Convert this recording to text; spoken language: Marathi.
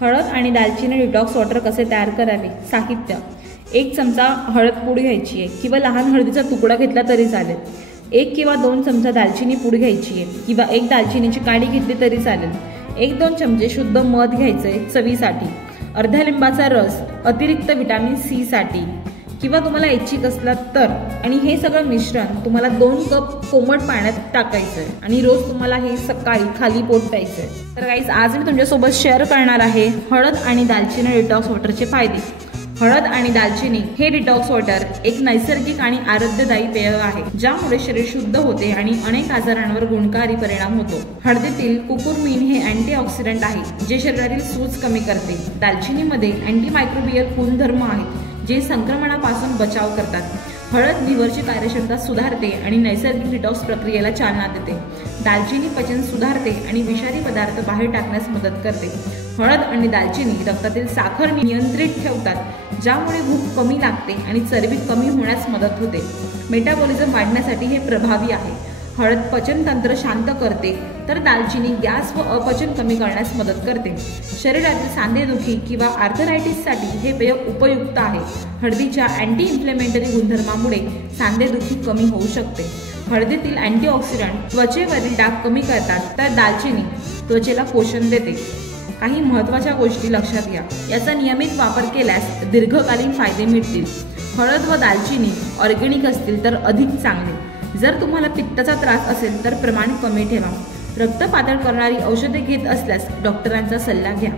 हळद आणि दालचिनी डिटॉक्स वॉटर कसे तयार करावे। साहित्य: 1 चमचा हळद पूड घ्यायची आहे किंवा लहान हळदीचा तुकडा घेतला तरी चालेल। 1 किंवा 2 चमचा दालचिनी पूड घ्यायची आहे किंवा 1 दालचिनीची काडी घेतली तरी चालेल। 1-2 चमचे शुद्ध मध घ्यायचे चवीसाठी। अर्धा लिंबाचा रस अतिरिक्त विटामिन सी साठी किंवा तुम्हाला इच्छित असला तर। आणि हे सगळं मिश्रण तुम्हाला 2 कप कोमट पाण्यात टाकायचं आहे आणि रोज तुम्हाला हे सकाळी खाली पोट प्यायचं आहे। तर गाईज, आज मी तुमच्यासोबत शेअर करणार आहे हळद आणि दालचिनी डिटॉक्स वॉटरचे फायदे। हळद आणि दालचिनी हे डिटॉक्स वॉटर एक नैसर्गिक आणि आरोग्यदायी पेय आहे, ज्यामुळे शरीर शुद्ध होते आणि अनेक आजारांवर गुणकारी परिणाम होतो। हळदीतील कुकुरमिन हे अँटीऑक्सिडंट आहे, जे शरीरातील सूज कमी करते। दालचिनीमध्ये अँटीमायक्रोबियल गुणधर्म आहेत, जे संक्रमणापासून बचाव करतात। हळद लिव्हरची कार्यक्षमता सुधारते आणि नैसर्गिक डिटॉक्स प्रक्रियेला चालना देते। दालचिनी पचन सुधारते आणि विषारी पदार्थ बाहेर टाकण्यास मदत करते। हळद आणि दालचिनी रक्तातील साखर नियंत्रित ठेवतात, ज्यामुळे भूक कमी लागते आणि चरबी कमी होण्यास मदत होते। मेटाबॉलिझम वाढण्यासाठी हे प्रभावी आहे। हळद पचनतंत्र शांत करते, तर दालचिनी गॅस व अपचन कमी करण्यास मदत करते। शरीरातील सांधेदुखी किंवा आर्थरायटिससाठी हे पेय उपयुक्त आहे। हळदीच्या अँटी इन्फ्लेमेटरी गुणधर्मामुळे सांधेदुखी कमी होऊ शकते। हळदीतील अँटीऑक्सिडंट त्वचेवरील डाग कमी करतात, तर दालचिनी त्वचेला पोषण देते। काही महत्त्वाच्या गोष्टी लक्षात घ्या, याचा नियमित वापर केल्यास दीर्घकालीन फायदे मिळतील। हळद व दालचिनी ऑर्गॅनिक असतील तर अधिक चांगले। जर तुम्हाला पित्ताचा त्रास असेल तर प्रमाण कमी ठेवा। रक्त पातळ करणारी औषधे घेत असल्यास डॉक्टरांचा सल्ला घ्या।